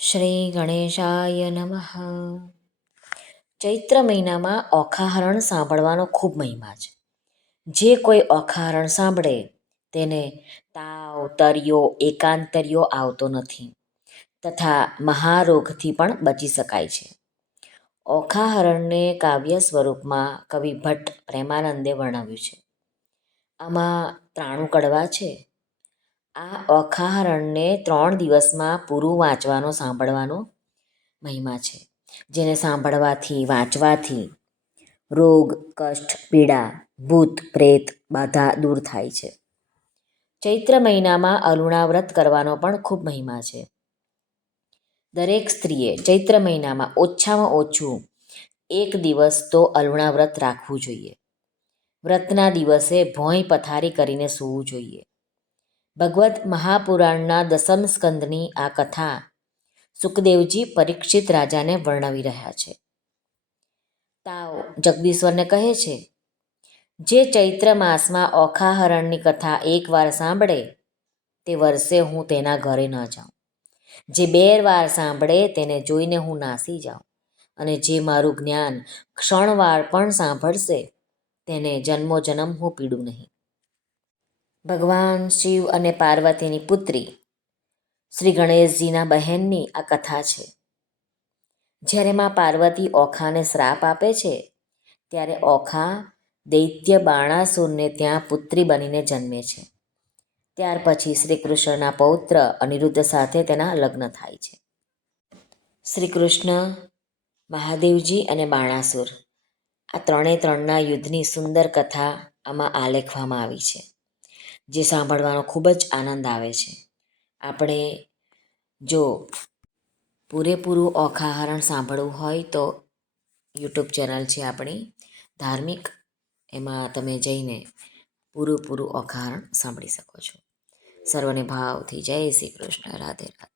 શ્રી ગણેશાય નમઃ. ચૈત્ર મહિનામાં ઓખાહરણ સાંભળવાનો ખૂબ મહિમા છે. જે કોઈ ઓખાહરણ સાંભળે તેને તાવ, તરિયો, એકાંતરિયો આવતો નથી તથા મહારોગથી પણ બચી શકાય છે. ઓખાહરણને કાવ્ય સ્વરૂપમાં કવિ ભટ્ટ પ્રેમાનંદે વર્ણવ્યું છે. આમાં 93 કડવા છે. આ ઓખાહરણને 3 દિવસમાં પૂરું વાંચવાનો સાંભળવાનો મહિમા છે. જેને સાંભળવાથી વાંચવાથી રોગ, કષ્ટ, પીડા, ભૂત પ્રેત બાધા દૂર થાય છે. ચૈત્ર મહિનામાં અલુણા વ્રત કરવાનો પણ ખૂબ મહિમા છે. દરેક સ્ત્રીએ ચૈત્ર મહિનામાં ઓછામાં ઓછું 1 દિવસ તો અલુણા વ્રત રાખવું જોઈએ. વ્રતના દિવસે ભોંય પથારી કરીને સૂવું જોઈએ. ભગવદ્ મહાપુરાણના 10મ સ્કંદની આ કથા સુખદેવજી પરીક્ષિત રાજાને વર્ણવી રહ્યા છે. તાવ જગદીશ્વરને કહે છે, જે ચૈત્ર માસમાં ઓખાહરણની કથા એકવાર સાંભળે તે વર્ષે હું તેના ઘરે ન જાઉં. જે 2 વાર સાંભળે તેને જોઈને હું નાસી જાઉં. અને જે મારું જ્ઞાન ક્ષણવાર પણ સાંભળશે તેને જન્મો જન્મ હું પીડું નહીં. ભગવાન શિવ અને પાર્વતીની પુત્રી શ્રી ગણેશજીના બહેનની આ કથા છે. જ્યારે માં પાર્વતી ઓખાને શ્રાપ આપે છે ત્યારે ઓખા દૈત્ય બાણાસુરને ત્યાં પુત્રી બનીને જન્મે છે. ત્યાર પછી શ્રી કૃષ્ણના પૌત્ર અનિરુદ્ધ સાથે તેના લગ્ન થાય છે. શ્રી કૃષ્ણ, મહાદેવજી અને બાણાસુર આ 3ના યુદ્ધની સુંદર કથા આમાં આલેખવામાં આવી છે, જે સાંભળવાનો ખૂબ જ આનંદ આવે છે. આપણે જો પૂરેપૂરું ઓખાહરણ સાંભળવું હોય તો યુટ્યુબ ચેનલ છે આપણી ધાર્મિક, એમાં તમે જઈને પૂરું ઓખાહરણ સાંભળી શકો છો. સર્વને ભાવથી જય શ્રી કૃષ્ણ. રાધે રાધે.